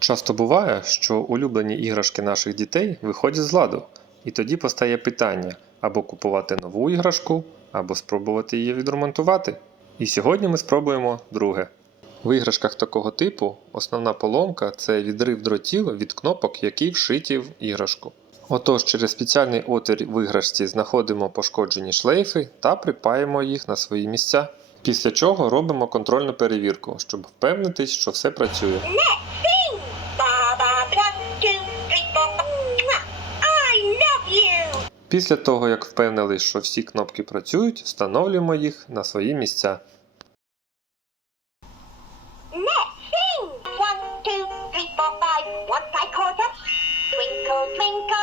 Часто буває, що улюблені іграшки наших дітей виходять з ладу, і тоді постає питання або купувати нову іграшку, або спробувати її відремонтувати. І сьогодні ми спробуємо друге. В іграшках такого типу основна поломка це відрив дротів від кнопок, які вшиті в іграшку. Отож, через спеціальний отвір в іграшці знаходимо пошкоджені шлейфи та припаємо їх на свої місця. Після чого робимо контрольну перевірку, щоб впевнитись, що все працює. You! Pісля того, як впевнились, що всі кнопки працюють, встановлюємо їх на свої місця. One, two. Twinkle, twinkle,